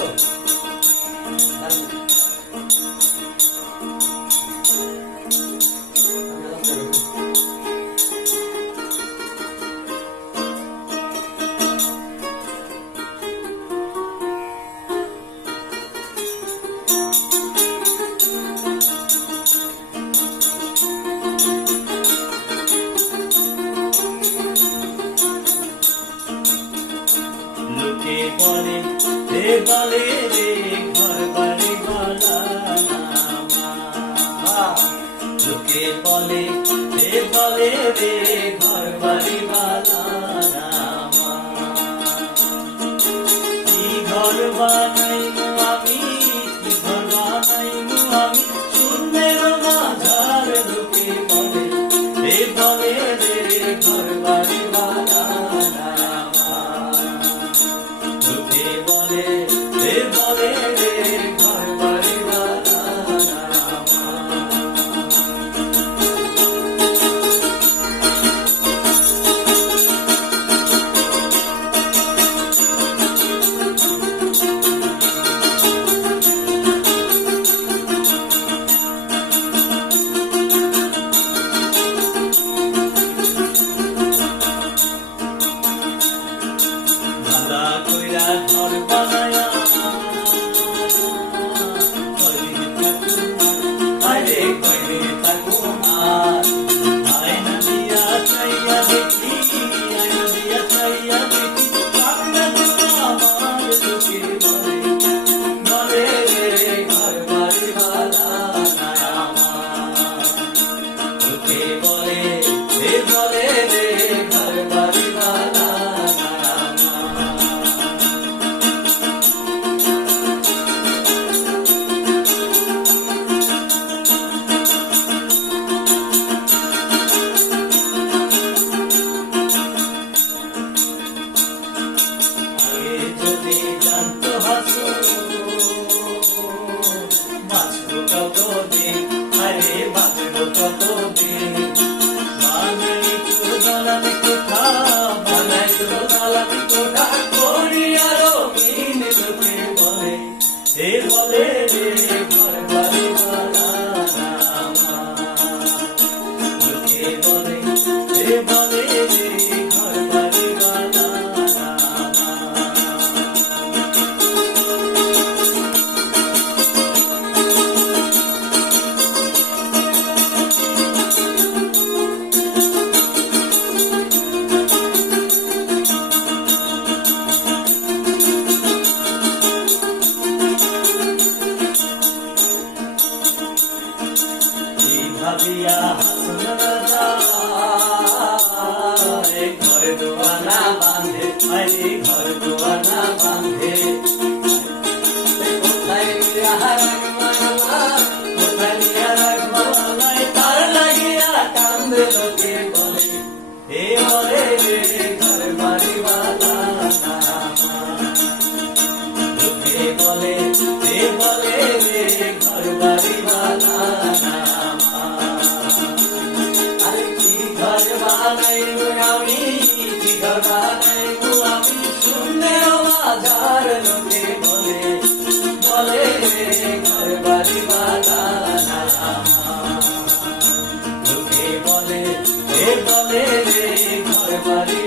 তো লোকে বলে রে বলে রে ঘর বাড়ি বালা লোকে বলে রে ঘর বাড়ি বালা কি ঘর বানাইমু আমি কি ঘর বানাইমু আমি শূন্যের মাঝার লোকে বলে রে ঘর বাড়ি বালা ঘর বানায়া আরে কইরে থাকো আর আয়না দিয়া চাইয়া দেখি আয়না দিয়া চাইয়া দেখি সামনে আমার লোকে বলে রে ঘর বাড়ি বালা লোকে বলে রে ঘর বাড়ি বালা বলে রে ঘর বাড়ি বালা লোকে বলে রে ঘর বাড়ি বালা ভাবিয়া হাসন রাজা ঘর দুয়ানা বাঁধে আরে ঘর দুয়ানা বাঁধে কোথায় তার লাগিয়া কান্দে লোকে বলে হে বলে রে ঘর বাড়ি বালা লোকে বলে রে ঘর বাড়ি বালা আমি শূন্যের মাঝার লোকে বলে ঘর বাড়ি বালা লোকে বলে ঘর বাড়ি